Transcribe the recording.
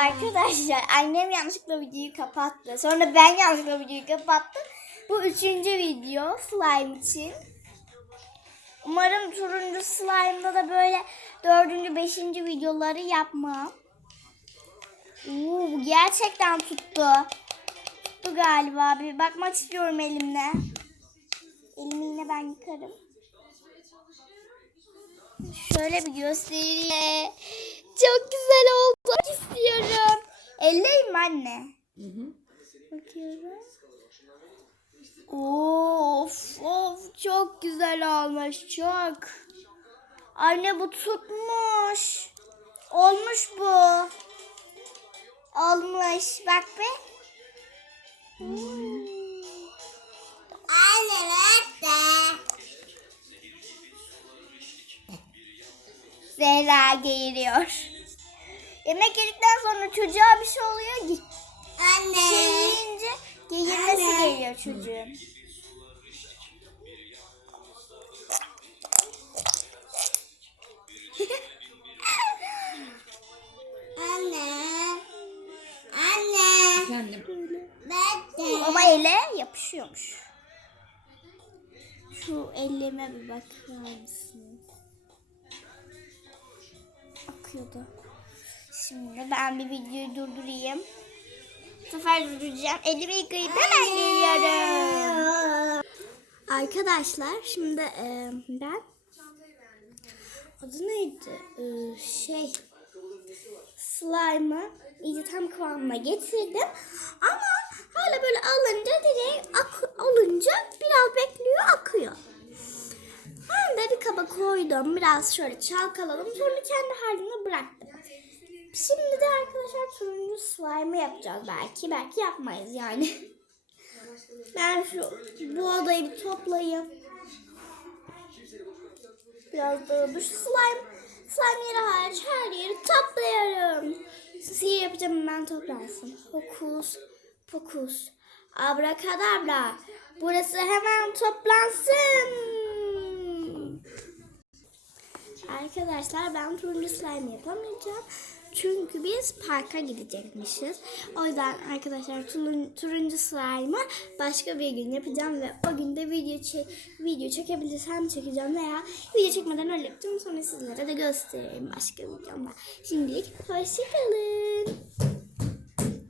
Arkadaşlar annem yanlışlıkla videoyu kapattı. Sonra ben yanlışlıkla videoyu kapattım. Bu üçüncü video slime için. Umarım turuncu slime'da da böyle dördüncü, beşinci videoları yapmam. Bu gerçekten tuttu. Tuttu galiba. Bir bakmak istiyorum elimle. Elimi yine ben yıkarım. Şöyle bir göstereyim. Çok güzel oldu. İstiyorum. Elleyim anne. Bakıyorum. Of of çok güzel olmuş çok. Anne bu tutmuş. Olmuş bu. Olmuş. Bak be. Anne Zehra geğiriyor. Yemek yedikten sonra çocuğa bir şey oluyor. Git. Anne. Şey yiyince geğirmesi Anne. geliyor çocuğun. Anne. Anne. Efendim. Ben de. Ama ele yapışıyormuş. Şu elime bir bakar mısınız? Akıyordu. Şimdi ben bir videoyu durdurayım. Bu sefer durduracağım. Elimi yıkayıp hemen geliyorum. Arkadaşlar şimdi e, ben adı neydi? E, şey slime'ı iyice tam kıvamına getirdim. Ama hala böyle alınca direkt ak olunca biraz bekliyor akıyor. Ben de bir kaba koydum. Biraz şöyle çalkaladım. Sonra kendi haline bıraktım. Şimdi de arkadaşlar turuncu slime yapacağız belki. Belki yapmayız yani. Ben şu bu odayı bir toplayayım. Biraz dağılmış slime. Slime yeri hariç her yeri topluyorum. Sihir yapacağım hemen toplansın. Fokus, fokus. Abrakadabra. Burası hemen toplansın. Arkadaşlar ben turuncu slime yapamayacağım. Çünkü biz parka gidecekmişiz. O yüzden arkadaşlar turun- turuncu slime'ı başka bir gün yapacağım ve o gün de video çek video çekebilirsem çekeceğim veya video çekmeden öyle yapacağım. Sonra sizlere de göstereyim başka videomda. Şimdilik hoşçakalın.